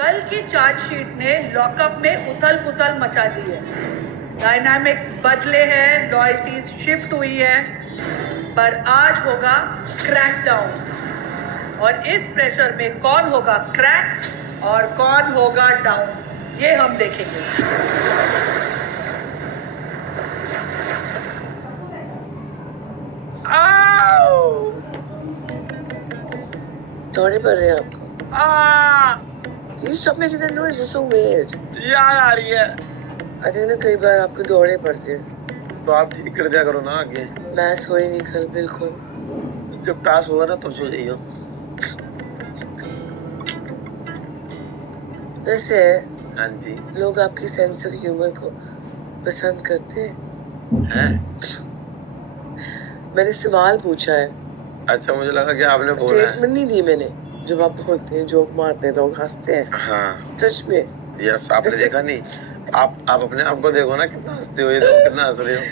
कल की चार्जशीट ने लॉकअप में उथल पुथल मचा दी है। डायनामिक्स बदले हैं, लॉयल्टीज शिफ्ट हुई है, पर आज होगा क्रैकडाउन। और इस प्रेशर में कौन होगा क्रैक और कौन होगा डाउन, ये हम देखेंगे। दौड़े पड़ रहे हैं आपको? Can you stop making that noise? It's so weird. याद आ रही है। I think ना कई बार आपको दौड़े पड़ते हैं। तो आप ठीक कर दिया करो ना आगे। मैं सोई नहीं कल बिल्कुल। जब ताश होगा ना तब सो जाइयो। वैसे हाँ जी। लोग आपकी सेंस ऑफ ह्यूमर को पसंद करते हैं। हैं? मैंने सवाल पूछा है। अच्छा, मुझे लगा कि आपने बोला है। स्टेटमेंट नहीं दी मैंने। जब आप बोलते हैं, जोक मारते हैं, लोग हंसते हैं। हाँ। सच में। यस, आपने देखा नहीं? आप अपने आप को देखो ना, कितना हंसते हो, ये देखो कितना हंस रहे हो।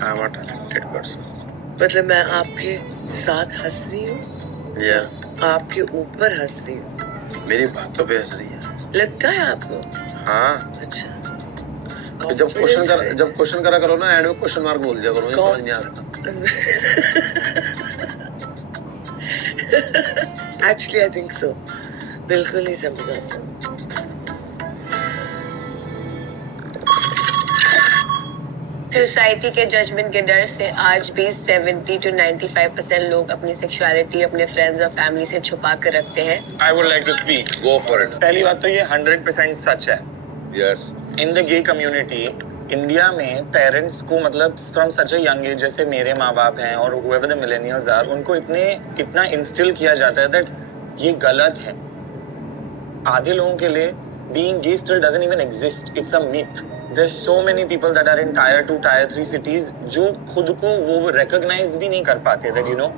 I'm a talented person. मतलब मैं आपके साथ हंस रही हूँ। यस। आपके ऊपर हंस रही हूँ। मेरी बातों पे हंस रही है। लगता है आपको? हाँ। अच्छा। तो जब क्वेश्चन करा करो ना, एंड में क्वेश्चन मार्क बोल दिया करो, मुझे समझ नहीं आता। Actually, I think so. बिल्कुल नहीं समझ आता। सोसाइटी के जजमेंट के डर से आज भी 70 to 95% लोग अपनी सेक्सुअलिटी अपने फ्रेंड्स और फैमिली से छुपा कर रखते हैं। I would like to speak. Go for it. पहली बात तो ये 100% सच है। Yes. In the gay community India में पेरेंट्स को मतलब from such a young age, जैसे मेरे माँ बाप हैं और whoever the millennials are, उनको इतना इंस्टिल किया जाता है दैट ये गलत है। आधे लोगों के लिए being gay still doesn't even exist. It's a myth. There's so many people that are in tier 2, tier 3 cities जो खुद को वो recognize भी नहीं कर पाते that you know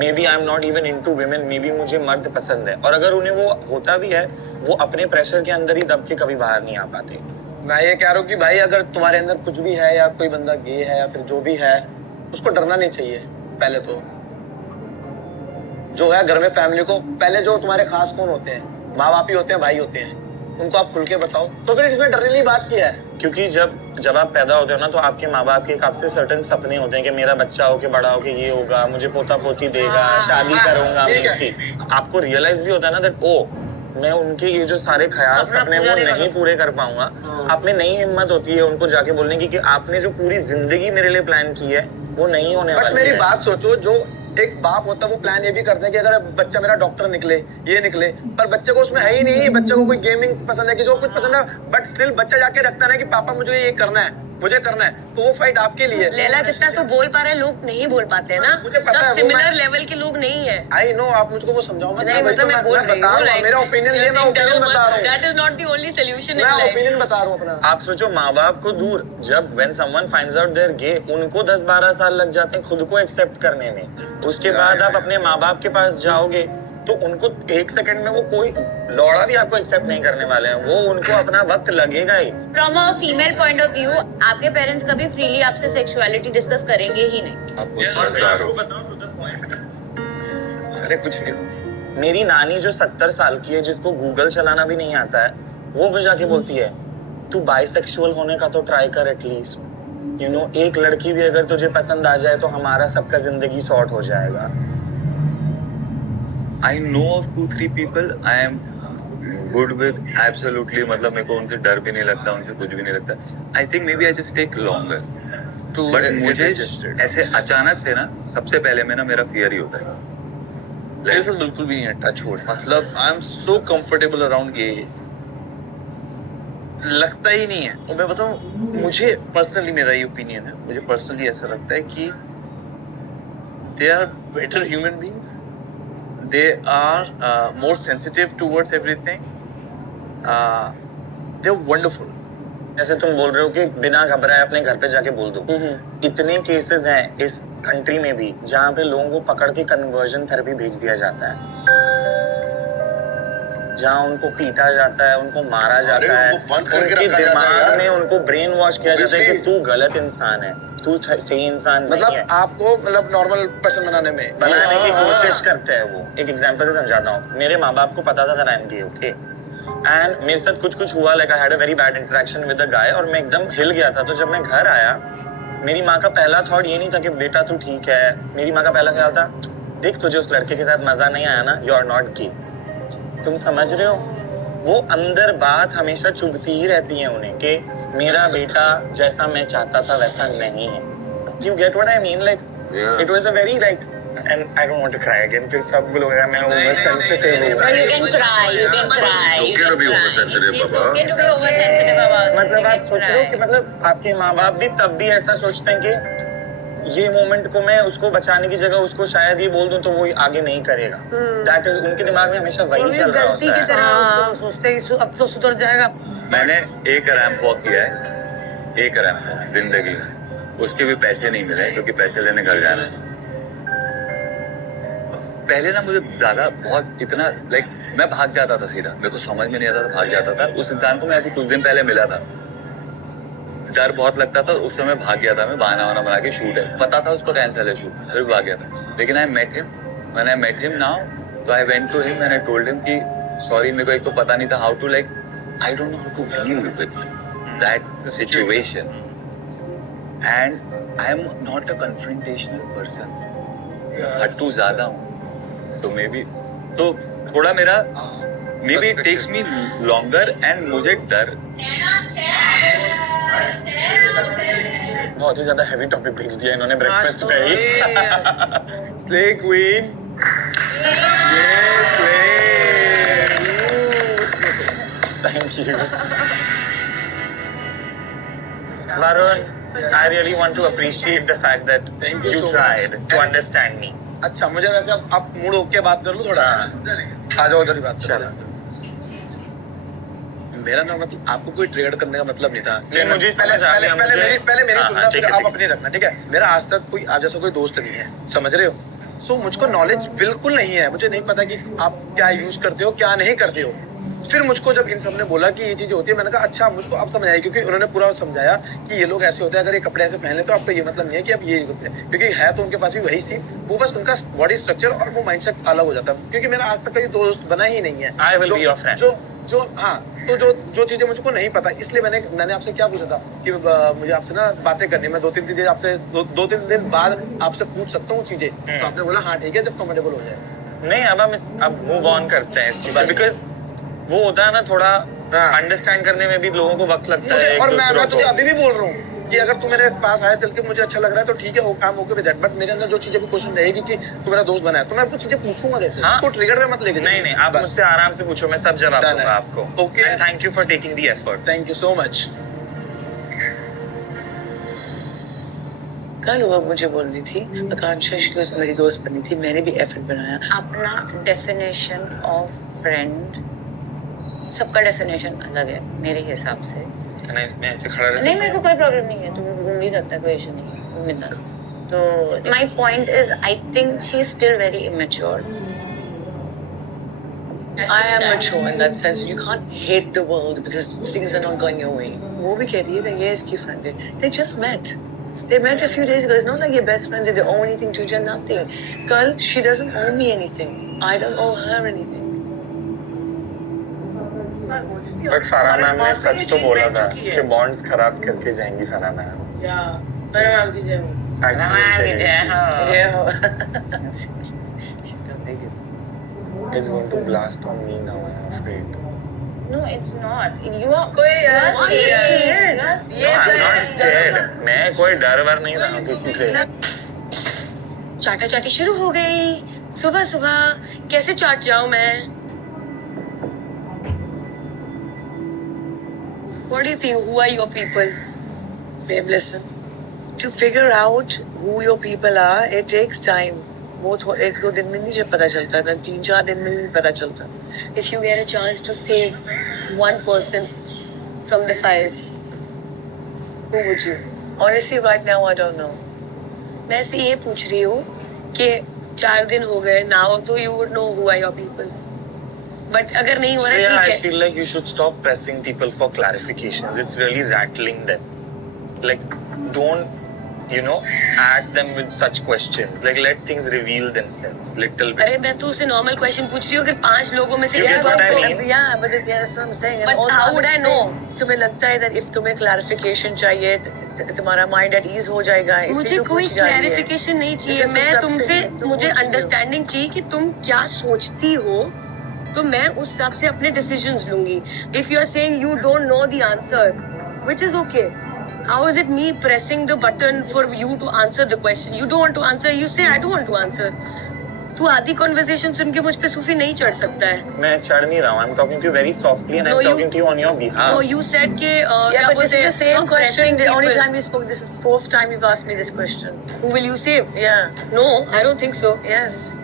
maybe I'm not even into women, maybe मुझे मर्द पसंद है। और अगर उन्हें वो होता भी है, वो अपने प्रेशर के अंदर ही दब के कभी बाहर नहीं आ पाते। मैं ये कह रहा हूँ कि भाई, अगर तुम्हारे अंदर कुछ भी है या कोई बंदा गे है या फिर जो भी है, उसको डरना नहीं चाहिए। पहले तो जो है घर में फैमिली को, पहले जो तुम्हारे खास कौन होते हैं, माँ बाप ही होते हैं, भाई होते हैं, उनको आप खुल के बताओ। तो फिर इसमें डरने की बात क्या है? क्योंकि जब आप पैदा होते हो ना, तो आपके माँ बाप के एक आपसे सर्टेन सपने होते हैं कि मेरा बच्चा हो के बड़ा हो के ये होगा, मुझे पोता पोती देगा, शादी करूंगा मैं इसकी। आपको रियलाइज भी होता है ना दैट ओ मैं उनके ये जो सारे ख्याल सपने वो नहीं पूरे कर पाऊंगा। आप में नई हिम्मत होती है उनको जाके बोलने की कि आपने जो पूरी जिंदगी मेरे लिए प्लान की है वो नहीं होने वाली है। मेरी बात सोचो, जो एक बाप होता है वो प्लान ये भी करता है कि अगर बच्चा मेरा डॉक्टर निकले, ये निकले, पर बच्चे को उसमें है ही नहीं। बच्चे को कोई गेमिंग पसंद है, किसी को कुछ पसंद है, बट स्टिल बच्चा जाके रखता है कि पापा मुझे ये करना है, मुझे करना है। तो वो फाइट आपके लिए। लैला जितना तो बोल पा रहे लोग नहीं बोल पाते हैं ना। मुझे पता है, सब सिमिलर लेवल के लोग नहीं है। आई नो, आप मुझको वो समझाओ मत। नहीं मतलब मैं बोल रही हूँ, मेरा ओपिनियन ये, मैं ओपिनियन बता रहा हूँ। That is not the only solution in मैं life. ओपिनियन बता रहा हूँ अपना। आप सोचो, माँ बाप को दूर, जब when someone finds out they're gay, उनको 10-12 साल लग जाते हैं खुद को एक्सेप्ट करने में। उसके बाद आप अपने माँ बाप के पास जाओगे तो उनको 1 सेकंड में वो कोई लौड़ा भी आपको एक्सेप्ट नहीं करने वाले हैं। वो उनको अपना वक्त लगेगा ही। From a female point of view, आपके पेरेंट्स कभी फ्रीली आपसे सेक्सुअलिटी डिस्कस करेंगे ही नहीं। आपको समझदार हो। अरे कुछ नहीं। मेरी नानी जो 70 साल की है, जिसको गूगल चलाना भी नहीं आता है, वो मुझे जाके बोलती है तू बाइसेक्सुअल होने का तो ट्राई कर एटलीस्ट। यू नो, एक लड़की भी अगर तुझे पसंद आ जाए तो हमारा सबका जिंदगी सॉर्ट हो जाएगा। I know of 2-3 people I am good with absolutely, मतलब मेरे को उनसे डर भी नहीं लगता, उनसे कुछ भी नहीं लगता। I think maybe I just take longer to but मुझे ऐसे अचानक से ना, सबसे पहले में ना मेरा फियर ही होता है। मेरे साथ बिल्कुल भी नहीं है, टच वुड। मतलब I am so comfortable around gauge, लगता ही नहीं है। और मैं बताऊं, मुझे पर्सनली, मेरा ये ओपिनियन है, मुझे पर्सनली ऐसा लगता है कि they are better human beings, they are more sensitive towards everything, they're wonderful. जैसे तुम बोल रहे हो कि बिना घबराए अपने घर पे जाके बोल दो। इतने केसेस हैं इस कंट्री में भी जहाँ पे लोगों को पकड़ के कन्वर्जन थेरेपी भेज दिया जाता है। जहाँ उनको पीटा जाता है, उनको मारा जाता है, उनको बंद करके उनके रखा जाता है दिमाग यार। में उनको ब्रेन वॉश किया जाता है कि Obviously। तू गलत इंसान है, तू सही इंसान नहीं मतलब है। आपको मतलब नॉर्मल पर्सन बनाने में बनाने की हाँ। कोशिश करते हैं वो। एक एग्जांपल से समझाता हूँ। मेरे माँ बाप को पता था I am gay, okay, and मेरे साथ कुछ हुआ, like I had a very bad interaction with a guy, और मैं एकदम हिल गया था। तो जब मैं घर आया, मेरी माँ का पहला थॉट ये नहीं था कि बेटा तू ठीक है। मेरी माँ का पहला ख्याल था, देख तुझे उस लड़के के साथ मजा नहीं आया ना, यू आर नॉट गे। तुम समझ रहे हो? वो अंदर बात हमेशा चुभती ही रहती है उन्हें कि मेरा बेटा जैसा मैं चाहता था वैसा नहीं है। You get what I mean? Like, Yeah. it was a very like, and I don't want to cry again. फिर सब लोग मैं oversensitive हूँ। No, you can cry, you can cry. It's okay to be oversensitive, It's Baba. okay to be oversensitive about this. मतलब You आप can सोच रहे हो कि cry. मतलब आपके माँ बाप भी तब भी ऐसा सोचते हैं कि ये मोमेंट को मैं उसको बचाने की जगह उसको शायद ये बोल दूं तो वो आगे नहीं करेगा। That is उनके दिमाग में हमेशा वही चल रहा गलती होता की है। तरह उसको सोचते हैं कि अब तो सुधर जाएगा। मैंने एक रैंप वॉक किया है, एक रैंप वॉक जिंदगी में, उसके भी पैसे नहीं मिले क्योंकि पैसे लेने घर जाना है। पहले ना मुझे ज्यादा बहुत इतना लाइक मैं भाग जाता था सीधा, मेरे को समझ में नहीं आता था, भाग जाता था। उस इंसान को मैं अभी कुछ दिन पहले मिला था, डर बहुत लगता था, उस समय भाग गया था मैं, बहाना वाना बना के शूट है, पता था उसको कैंसिल है शूट, फिर भाग गया था। लेकिन I met him, when I met him now, तो I went to him and I told him कि सॉरी, मेरे को एक तो पता नहीं था how to like, I don't know how to deal with that situation, and I am not a confrontational person, हट्टू ज्यादा हूँ, तो मे बी तो थोड़ा मेरा maybe it takes me longer, and मुझे डर बहुत ही ज्यादा हैवी टॉपिक भेज दिया इन्होंने ब्रेकफास्ट पे ही। Slay queen, Thank you. Varun, I really want to appreciate the fact that Thank you you so tried much. to understand me. अच्छा मुझे वैसे अब आप मूड होके बात कर लो थोड़ा, आ जाओ उधर ही बात चलो। मेरा ना मतलब आपको कोई ट्रेड करने का मतलब नहीं था। जी, मुझे पहले समझ आ पहले गया, पहले मुझे- मेरी पहले मेरी हाँ, सुनना, हाँ, फिर ठीक है, आप ठीक है। अपनी रखना, ठीक है? मेरा आज तक कोई आप जैसा कोई दोस्त नहीं है, समझ रहे हो? सो मुझको नॉलेज बिल्कुल नहीं है, मुझे नहीं पता कि आप क्या यूज करते हो क्या नहीं करते हो। फिर मुझको जब इन सब ने बोला कि ये चीजें होती है, मैंने कहा अच्छा मुझको अब समझ आई, क्योंकि उन्होंने पूरा समझाया कि ये लोग ऐसे होते हैं, अगर ये कपड़े ऐसे पहने तो आपका ये मतलब नहीं है कि आप ये कपड़े, क्योंकि है तो उनके पास भी वही सी, वो बस उनका बॉडी स्ट्रक्चर और वो माइंडसेट अलग हो जाता है। क्योंकि मेरा आज तक कभी दोस्त बना ही नहीं है। I will जो- be your friend. जो हाँ, तो जो चीजें मुझको नहीं पता, इसलिए मैंने आपसे क्या पूछा था कि मुझे आपसे ना बातें करनी, मैं 2-3 चीजें आपसे 2-3 दिन बाद आपसे पूछ सकता हूँ चीजें, तो आपने बोला हाँ ठीक है, जब कंफर्टेबल हो जाए। नहीं, अब मूव ऑन करते हैं इस चीज से, बिकॉज वो होता है ना थोड़ा हाँ। अंडरस्टैंड करने में भी लोगों को वक्त लगता है मुझे, एक और मैं दूसरों तुझे को। अभी भी बोल रहा हूँ कि अगर तू मेरे पास आए चल के मुझे अच्छा लग रहा है तो ठीक है, वो काम होके विद दैट, बट मेरे अंदर जो चीजें भी क्वेश्चन रहेगी कि तू मेरा दोस्त बना है, तो मैं आपको चीजें पूछूंगा कैसे? हाँ। तो ट्रिगर में मत लेके नहीं नहीं, आप बस। मुझसे आराम से पूछो, मैं सब जवाब Done दूंगा है। आपको। Okay. And thank you for taking the effort. Thank you so much. कल वो मुझे बोल रही थी आकांक्षा की मेरी दोस्त बनी थी, मैंने भी एफर्ट बनाया। अपना डेफिनेशन ऑफ फ्रेंड, सबका डेफिनेशन अलग है मेरे हिसाब से। मैं ऐसे खड़ा रह नहीं, मेरे को कोई प्रॉब्लम नहीं है, तुम घूम भी सकता है, कोई इशू नहीं है, बिंदास। तो my point is I think she is still very immature. I am mature in that sense. You can't hate the world because things are not going your way. वो भी कह रही है that ये इसकी friend है. They just met. They met a few days ago. It's not like your best friends. They owe anything to each other. Nothing. Kal, she doesn't owe me anything. I don't owe her anything. But Farah ma'am ने सच तो बोला था कि bonds खराब करके जाएंगी Farah ma'am. It's going to blast on me now, I'm afraid. No, it's not. You are scared. No, I'm not scared. मैं कोई डर वर नहीं रहा हूँ किसी से। चाटा चाटी शुरू हो गई सुबह सुबह, कैसे चाट जाऊं मैं? What do you think? Who are your people? Babe, listen. To figure out who your people are, it takes time. वो 1-2 दिन में नहीं पता चलता, ना 3-4 दिन में नहीं पता चलता. If you get a chance to save one person from the 5, who would you? Honestly, right now, I don't know. मैं से ये पूछ रही हूँ कि 4 दिन हो गए now, तो you would know who are your people. But अगर नहीं हो रहा Shreya, ठीक I है. feel like you should stop pressing people for clarifications. It's really rattling them. Like, don't, add them with such questions. Like, let things reveal themselves little bit. अरे मैं तो उसे नॉर्मल क्वेश्चन पूछ रही हूँ. अगर 5 लोगों में से You get किसी what I को- mean? Yeah, but that's what I'm saying. And But also, how I'm would I saying, know? तुम्हें लगता है that if तुम्हें clarification चाहिए, तुम्हारा mind at ease हो जाएगा. इसलिए मुझे तू कोई पूछ जा रही है. क्लैरिफिकेशन नहीं चाहिए. Because मैं तुम तुमसे सबसे- तुम मुझे पूछ रही हो. अंडरस्टैंडिंग चाहिए कि तुम क्या सोचती हो, तो मैं उस हिसाब से अपने डिसीजंस लूंगी. If you are saying you don't know the answer, which is okay. How is it me pressing the button for you to answer the question? You don't want to answer, you say I don't want to answer. तू आधी conversation सुन के मुझ पे सूफी नहीं चढ़ सकता है. मैं चढ़ नहीं रहा हूँ. I'm talking to you very softly and No, I'm you- talking to you on your behalf. Oh, you said के Yeah, क्या but this बोलते is हैं, the same stop question. pressing The only people. time we spoke, this is the 4th time you've asked me this question. Who will you save? Yeah. No, I don't think so. Yes.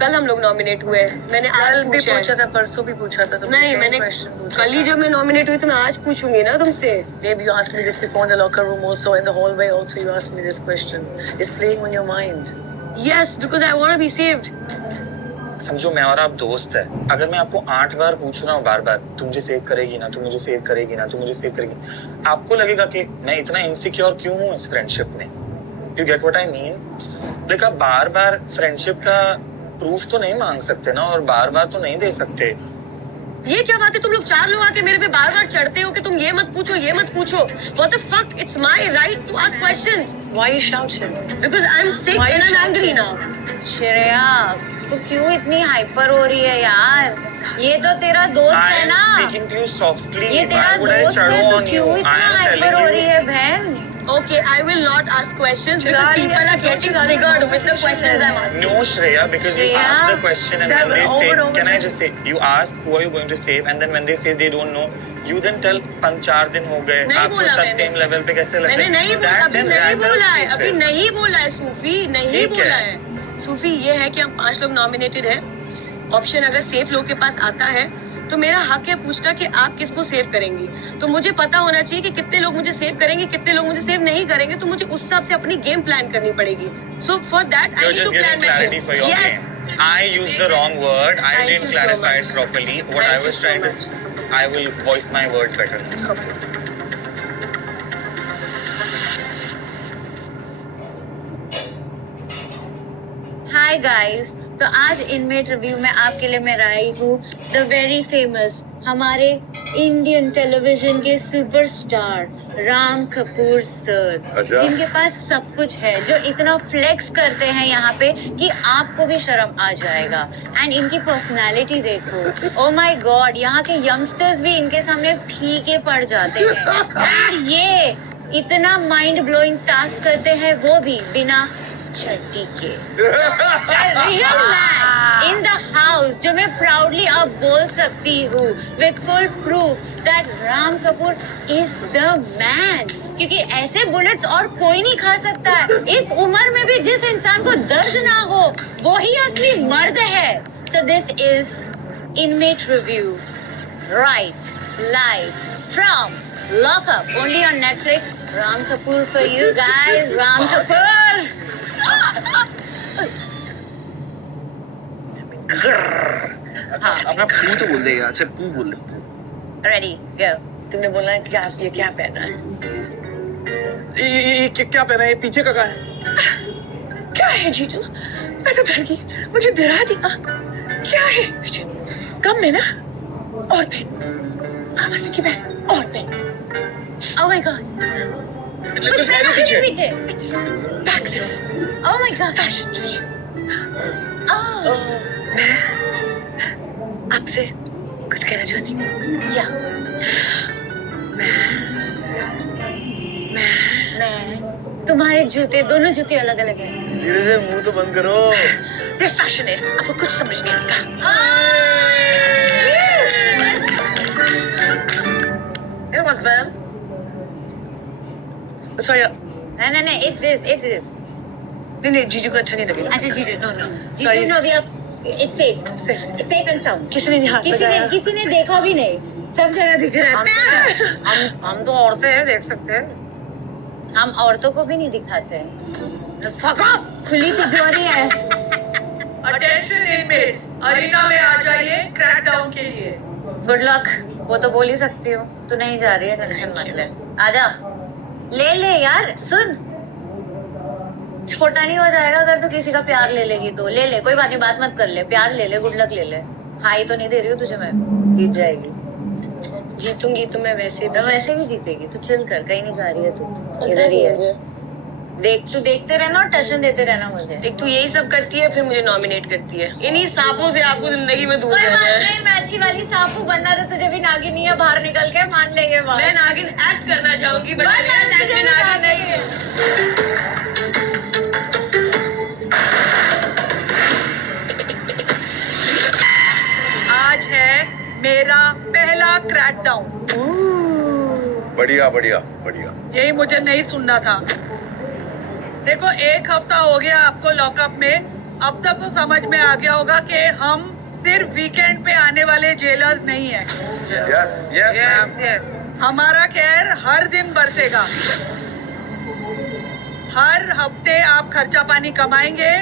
कल हम लोग nominate हुए. मैंने आज कल भी पूछा पूछा है. था, परसों भी पूछा था. तुमने नहीं, same मैंने question पूछा कल ही था. जब मैं नॉमिनेट हुई तो मैं आज पूछूंगी ना तुमसे. Babe, you asked me this before in the locker room also, in the hallway also you asked me this question. It's playing on your mind. Yes, because I want to be saved. समझो मैं और आप दोस्त है. अगर मैं आपको 8 बार पूछ रहा हूँ बार बार, तुम मुझे सेव करेगी ना, तुम मुझे सेव करेगी ना, तुम मुझे सेव करेगी, आपको लगेगा कि मैं इतना इनसिक्योर क्यों हूँ इस फ्रेंडशिप में. You get what I mean? Like आप बार बार फ्रेंडशिप का प्रूफ तो नहीं मांग सकते ना, और बार बार तो नहीं दे सकते. ये क्या बात है, तुम लोग 4 लोग आके मेरे पे बार बार चढ़ते हो कि तुम ये मत पूछो, ये मत पूछो. What the fuck? It's my right to ask questions. Why are you shouting? Because I'm sick Why and you I'm angry shouting? now. Shreya तो क्यों इतनी हाइपर हो रही है यार? ये तो तेरा दोस्त I है am ना. speaking to you softly. ये तेरा Why would I दोस्त चढ़ो है, तो on you? क्यों I इतना am हाइपर telling हो you. रही है बहन? Okay, I will not ask questions because Chirali, people are ऐसे क्यों getting चिल्ला रही हो? triggered with the questions I'm asking. No, Shreya, because you Shreya, ask the question and when they over say, and over can I again. just say, you ask who are you going to save, and then when they say they don't know, you then tell 5-4 दिन हो गए, नहीं आपको बोला सब मैंने. same level पे कैसे लगता मैंने है? नहीं बोला, That अभी then नहीं rattles बोला है, अभी people. नहीं बोला है सूफी, नहीं ठीक है. बोला है. सूफी ये है कि हम 5 लोग नॉमिनेटेड हैं. ऑप्शन अगर सेफ लोग के पास आता है तो मेरा हक है पूछना कि आप किसको सेव करेंगी. तो मुझे पता होना चाहिए कि कितने लोग मुझे सेव करेंगे, कितने लोग मुझे सेव नहीं करेंगे. तो मुझे उस हिसाब से अपनी गेम प्लान करनी पड़ेगी. So for that I You're need to just plan getting my clarity for game. your yes. game. I used the wrong word. I Thank didn't you so clarify much. it properly. What Thank I you was so trying much. to, I will voice my word better. Okay. Hi guys, तो आज inmate review में आपके लिए मैं आई हूँ the very famous हमारे Indian television के superstar Ram Kapoor sir, अच्छा। जिनके पास सब कुछ है, जो इतना फ्लेक्स करते हैं यहाँ पे कि आपको भी शर्म आ जाएगा. एंड इनकी पर्सनालिटी देखो, ओ माय गॉड, यहाँ के यंगस्टर्स भी इनके सामने फीके पड़ जाते हैं. एंड ये इतना माइंड ब्लोइंग टास्क करते हैं, वो भी बिना छट्टी के. Real man in the house, जो मैं प्राउडली अब बोल सकती हूँ with full proof that Ram Kapoor is the man. क्योंकि ऐसे बुलेट्स और कोई नहीं खा सकता है. इस उम्र में भी जिस इंसान को दर्द ना हो, वो ही असली मर्द है. So this is inmate review right live from lockup only on Netflix. Ram Kapoor for you guys. Ram Kapoor. अपना पू तो बोल देगा. अच्छा पू बोल दे. Ready, go. तुमने बोला है कि आप ये क्या पहना है? ये क्या पहना है? ये पीछे का है? क्या है जीजू? मैं तो डर गई. मुझे डरा दिया. क्या है जीजू? कम में ना? और पहन. हाँ बस की पहन. और पहन. Oh my god. कुछ पहना है मेरे पीछे. It's backless. Oh my god. Fashion जीजू. Oh. आपसे कुछ कहना चाहती हूँ. Yeah. मैं तुम्हारे जूते, दोनों जूते अलग अलग हैं. धीरे से मुंह तो बंद करो. ये फैशन है. आपको कुछ समझ नहीं आएगा. It was well. Sorry. नहीं, it's this. नहीं जीजू को अच्छा नहीं लगेगा. अच्छा जीजू, no. Sorry. जीजू, no, we are. It's safe. Safe. It's safe and sound. किसी ने हाथ लगाया. किसी ने देखा भी नहीं. सब जगह दिख रहा है. हम तो औरतें हैं, देख सकते हैं. हम औरतों को भी नहीं दिखाते. Fuck off. खुली तिजोरी है. अटेंशन इनमेट्स, अरीना में आ जाइए क्रैकडाउन के लिए। Good luck. वो तो बोल ही सकती हो। तू नहीं जा रही है, टेंशन मत ले। आजा। ले ले यार, सुन, छोटा नहीं हो जाएगा अगर तू किसी का प्यार ले लेगी तो। ले ले, कोई बात नहीं, बात मत कर ले, प्यार ले ले, गुड लक ले ले। हाई तो नहीं दे रही हूँ तुझे मैं, जीत जाएगी। जीतूंगी तो मैं वैसे तो वैसे भी जीतेगी, तू चिल कर, कहीं नहीं जा रही है तू, इधर ही है। देख, तू देखते रहना और टशन देते रहना मुझे। देख तू यही सब करती है फिर मुझे नॉमिनेट करती है। इन्हीं सांपों से आपको जिंदगी में दूर कोई रहना बात है। नहीं, मैं अच्छी वाली सांपू बनना तो तुझे भी नागिनी है, बाहर निकल के मान लेंगे बात। मैं नागिन एक्ट करना चाहूंगी बट बस मेरा तुझे एक्ट भी नागिन नहीं है। आज है मेरा पहला क्रैकडाउन। बढ़िया बढ़िया बढ़िया। यही मुझे नहीं सुनना था। देखो, 1 हफ्ता हो गया आपको लॉकअप में। अब तक तो समझ में आ गया होगा कि हम सिर्फ वीकेंड पे आने वाले जेलर्स नहीं हैं। Yes yes ma'am. हमारा कहर हर दिन बरसेगा। हर हफ्ते आप खर्चा पानी कमाएंगे,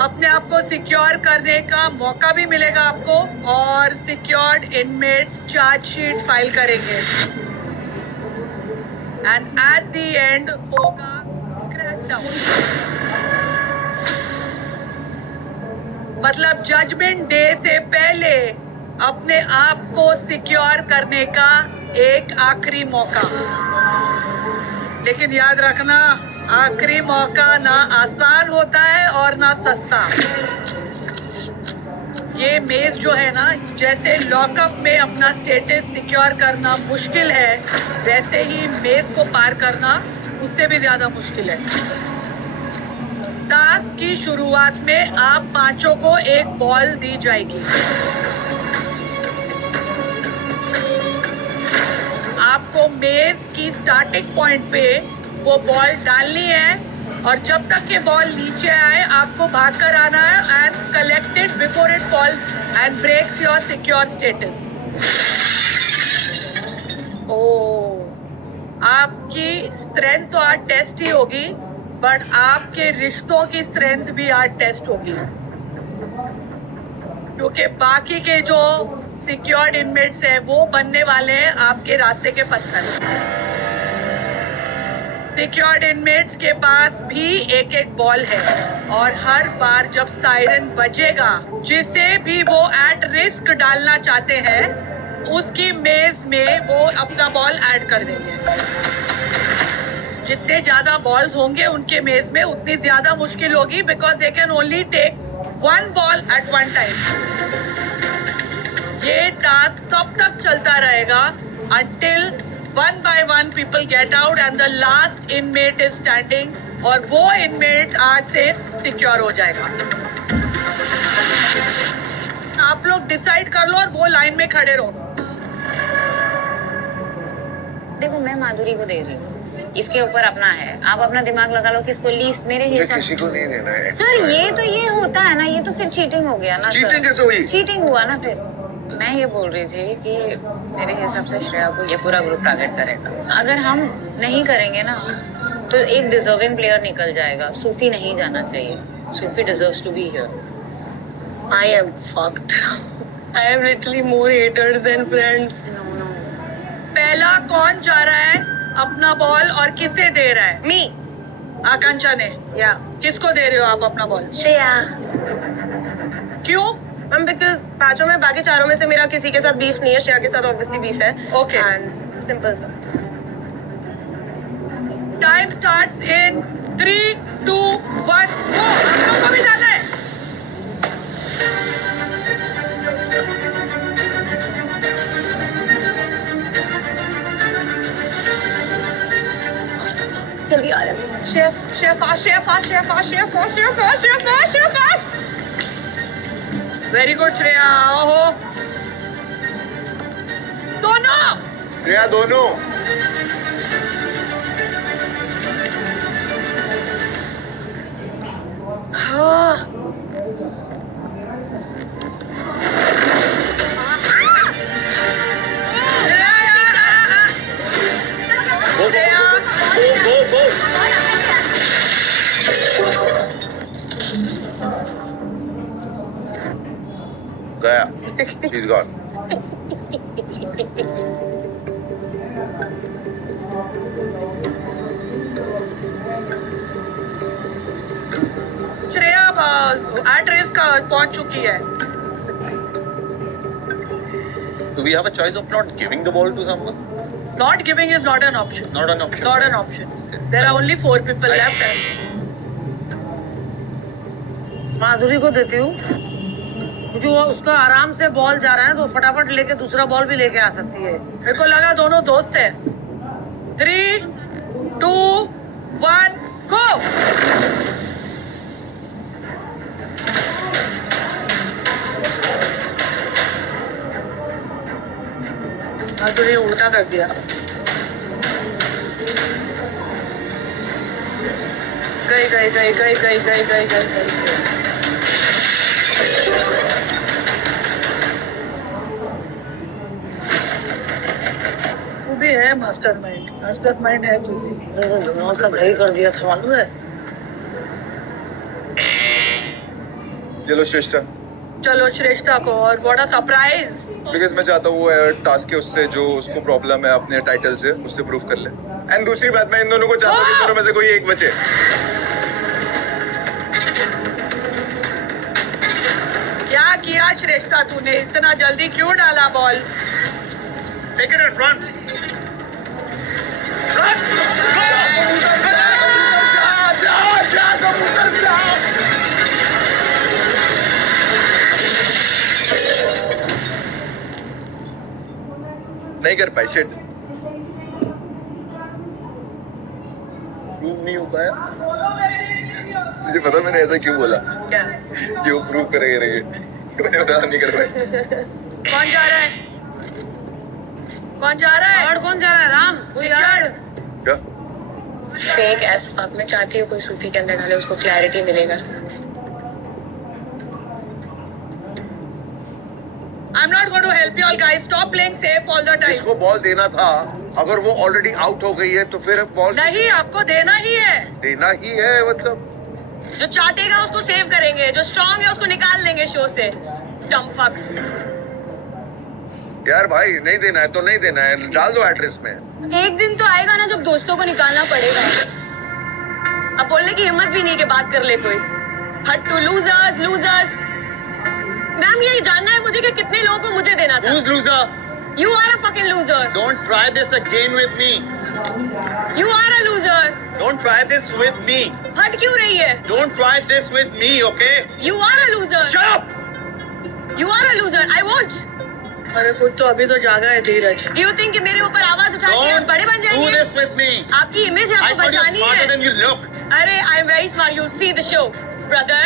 अपने आप को सिक्योर करने का मौका भी मिलेगा आपको, और सिक्योर्ड इनमेट्स चार्जशीट फाइल करेंगे। एंड एट द एंड होगा क्रैकडाउन। मतलब जजमेंट डे से पहले अपने आप को सिक्योर करने का एक आखिरी मौका। लेकिन याद रखना, आखिरी मौका ना आसान होता है और ना सस्ता। ये मेज जो है ना, जैसे लॉकअप में अपना स्टेटस सिक्योर करना मुश्किल है, वैसे ही मेज को पार करना उससे भी ज्यादा मुश्किल है। टास्क की शुरुआत में आप पांचों को एक बॉल दी जाएगी। आपको मेज की स्टार्टिंग पॉइंट पे वो बॉल डालनी है, और जब तक के बॉल नीचे आए आपको भागकर आना है and collect it before it falls and breaks your secure status. आपकी स्ट्रेंथ तो आज टेस्ट ही होगी, बट आपके रिश्तों की स्ट्रेंथ भी आज टेस्ट होगी, क्योंकि बाकी के जो सिक्योर्ड इनमेट्स हैं वो बनने वाले हैं आपके रास्ते के पत्थर। सिक्योर्ड इनमेट्स के पास भी एक एक बॉल है, और हर बार जब सायरन बजेगा, जिसे भी वो एट रिस्क डालना चाहते हैं, उसकी मेज में वो अपना बॉल ऐड कर देंगे। जितने ज्यादा बॉल्स होंगे उनके मेज में, उतनी ज्यादा मुश्किल होगी, because they can only take 1 ball at 1 time. ये टास्क तब तक चलता रहेगा until 1 by 1 people get out and the last inmate is standing, और वो inmate आज से सिक्योर हो जाएगा। आप लोग डिसाइड कर लो और वो लाइन में खड़े रहो। देखो, मैं माधुरी को दे रही हूँ, इसके ऊपर अपना है, आप अपना दिमाग लगा लो किसको लीस्ट मेरे मुझे हिसाब। किसी को नहीं देना है सर ये तो ये होता है ना, ये तो फिर चीटिंग हो गया ना। चीटिंग कैसे हुई? चीटिंग हुआ ना। फिर मैं ये बोल रही थी कि मेरे हिसाब से श्रेया को ये पूरा ग्रुप टारगेट करेगा। अगर हम नहीं करेंगे ना तो एक डिजर्विंग प्लेयर निकल जाएगा। सूफी नहीं जाना चाहिए, Sufi deserves to be here. I am fucked. I have literally more haters than friends. पहला कौन जा रहा है अपना बॉल और किसे दे रहा है? Me. आकांक्षा ने। Yeah. किसको दे रहे हो आप अपना बॉल? Shreya. क्यों? मैम बिकॉज पांचों में बाकी चारों में से मेरा किसी के साथ बीफ नहीं है। श्रेया के साथ ऑब्वियसली बीफ है। Okay. एंड सिंपल सा। टाइम स्टार्ट्स इन 3, 2, 1 गो। आप लोगों को भी जाना है। जल्दी आ रहा है। Shreya fast, Shreya fast, Shreya fast, Shreya fast, Shreya fast, Shreya fast, Shreya fast. Very good, Shreya. ओहो। दोनों। श्रेया दोनों। हाँ। She's gone. Shreya at risk पहुंच चुकी है. Do we have a choice of not giving the ball to someone? Not giving is not an option. Not an option. Not an option. There are only 4 people left. माधुरी को देती हूँ क्योंकि वो उसका आराम से बॉल जा रहा है तो फटाफट लेके दूसरा बॉल भी लेके आ सकती है. मेरे को लगा दोनों दोस्त हैं. 3, 2, 1, go. माधुरी उल्टा कर दिया. गई. तू भी है मास्टरमाइंड है तू भी. दिमाग का दही कर दिया था मालूम है. चलो श्रेष्ठा, चलो श्रेष्ठा को. और व्हाट अ सरप्राइज. बिकॉज मैं चाहता हूँ वो टास्क के उससे जो उसको प्रॉब्लम है अपने टाइटल से उससे प्रूव कर ले. एंड दूसरी बात, मैं इन दोनों को चाहता हूँ कि इन दोनों में से कोई एक बचे. क्या किया श्रेष्ठा तूने. इतना जल्दी क्यों डाला ball. Take it at run. नहीं कर पाए. शिट, प्रूव नहीं हो पाया. तुझे पता मैंने ऐसा क्यों बोला क्या. कि वो प्रूव करेंगे. मैंने बता नहीं कर पाए. कौन जा रहा है. कौन जा रहा है. और कौन जा रहा है. राम Secured. क्या फेक एस फक. मैं चाहती हूँ कोई सूफी के अंदर डाले, उसको क्लैरिटी मिलेगा. I'm not going to help you all guys. Stop playing safe all the time. जिसको बॉल देना था, अगर वो ऑलरेडी आउट हो गई है तो फिर बॉल नहीं, आपको देना ही है. देना ही है. मतलब जो चाटेगा उसको सेव करेंगे, जो स्ट्रांग है उसको निकाल देंगे शो से. डम फक्स. यार भाई, नहीं देना है तो नहीं देना है. डाल दो एड्रेस में. एक दिन तो आएगा ना जब दोस्तों को निकालना पड़ेगा. अब बोलने की हिम्मत भी नहीं कि बात कर ले कोई. हट टू लूजर्स. मैम ये जानना है मुझे कि कितने लोगों को मुझे देना था. Who's loser? You are a fucking loser. Don't try this again with me. You are a loser. Don't try this with me. हट क्यों रही है. Don't try this with me, okay? You are a loser. Shut up! You are a loser. I won't. अरे खुद तो अभी तो जागा है धीरज. Do you think कि मेरे ऊपर आवाज उठा के आप Don't बड़े बन do जाएंगे. this with me. आपकी इमेज I आपको thought you're बचानी smarter है. than you look. अरे I am very smart. You'll see the show, brother.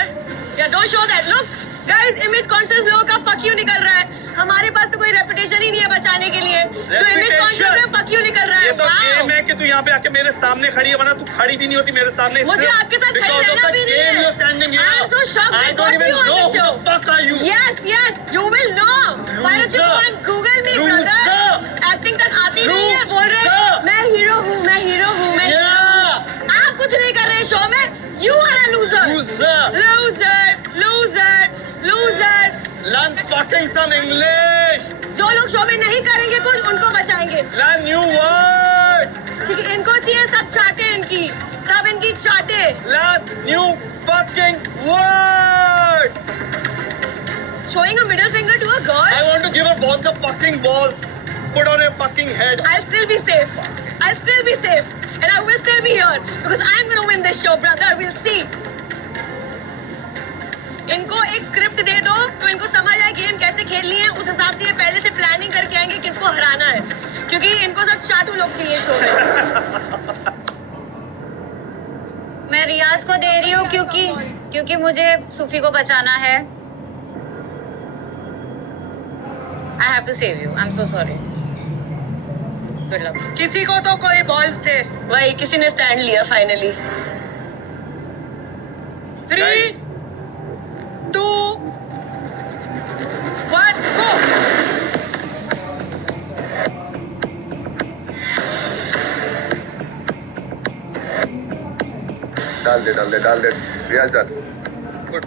Yeah, don't show that. Look, guys, image conscious लोगों का fuck you निकल रहा है. हमारे पास तो कोई रेपुटेशन ही नहीं है बचाने के लिए. जो image conscious है fuck you निकल रहा है. ये तो Wow. गेम है कि तू यहाँ पे आके मेरे सामने खड़ी है, वरना तू खड़ी भी नहीं होती मेरे सामने. मुझे आपके साथ खड़ी रहना भी नहीं है. You're standing here. I'm so shocked I I don't got even you on know the who show. the fuck are you? Yes, you will know. Why don't you go and Google me, brother? Acting तक आती नहीं है. बोल रहे मैं hero हूँ. Yeah. आप कुछ नहीं कर रहे शो में. You are a loser. Loser. Learn fucking some English. जो लोग शो में नहीं करेंगे कुछ उनको बचाएंगे. Learn new words. क्योंकि इनको चाहिए सब चाटे. सब इनकी चाटे. Learn new fucking words. Showing a middle finger to a girl. I want to give her both the fucking balls. Put on your fucking head. I'll still be safe. And I will still be here because I'm gonna win this show, brother. We'll see. इनको एक script दे दो तो इनको समझ आए game कैसे खेलनी है. उस हिसाब से ये पहले से प्लानिंग करके आएंगे किसको हराना है. क्योंकि इनको सब चाटू लोग चाहिए शो में. मैं रियाज को दे रही हूँ क्योंकि मुझे सूफी को बचाना है. I have to save you. I'm so sorry. Good luck. किसी को तो कोई बॉल्स थे. वही किसी ने स्टैंड लिया फाइनली. 3, 2, 1, go. डाल दे. रियाज डाल. गुड.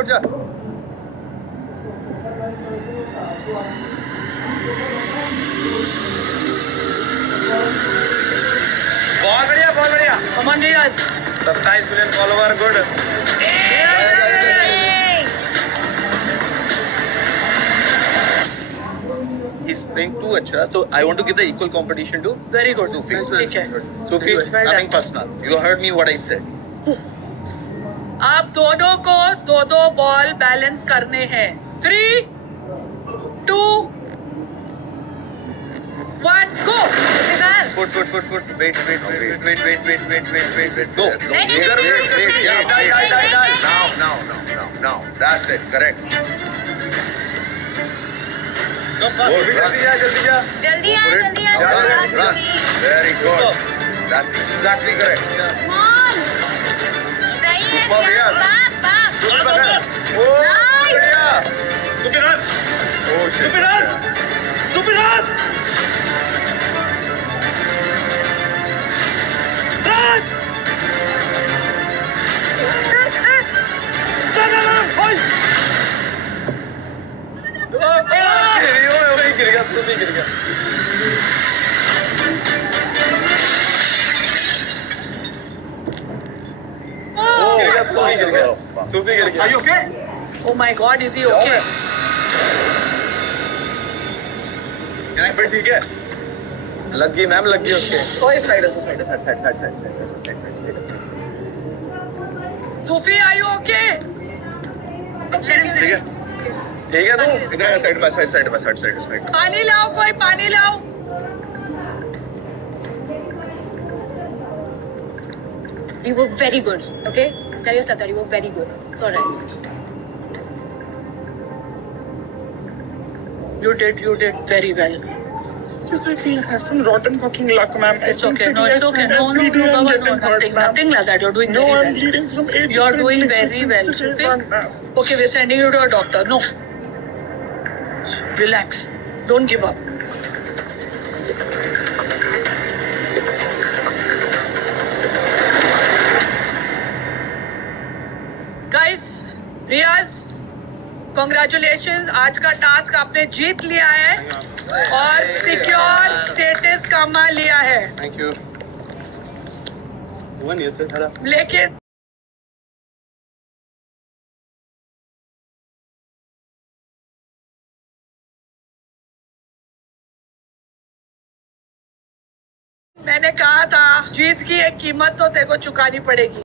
उठ जा बहुत बढ़िया बहुत बढ़िया Come on, Riaz. 27 million follower good He's playing too अच्छा, so I want to give the equal competition to Very good. Sufi. ठीक है. Sufi, Well nothing done. personal. You heard me what I said. आप दोनों को दो ball balance करने हैं. 3, 2, 1, go. Put. Wait. Go. Now. That's it. Correct. जल्दी जा जल्दी आ Run. Very good. That's exactly correct. सही है Super, रियाज. Riaz. बाप Oh, Nice. बढ़िया. Sufi run Oh, shit. Sufi run Sufi run run गिर गया Sufi गिर गया Sufi गिर गया Are you okay? Oh my God, is he okay? ठीक है लग गई मैम लग गई उसके Sufi, are you okay? ठीक है ठीक है तू इधर आ साइड बाय साइड पानी लाओ, कोई पानी लाओ. You were very good, okay? Tell yourself that you were very good. It's alright. You did very well. Just I feel I have some rotten fucking luck, ma'am. It's okay. No, it's okay. No, Baba, no, nothing like that. You're doing No, very I'm well. bleeding from 8 You're different doing places very well, since day Sufi. one, ma'am. Okay, we're sending you to a doctor. No. Relax. Don't give up. Guys, Riaz, congratulations. आज का task आपने जीत लिया है और secure status कमा लिया है. Thank you लेकिन मैंने कहा था जीत की एक कीमत तो तेरे को चुकानी पड़ेगी.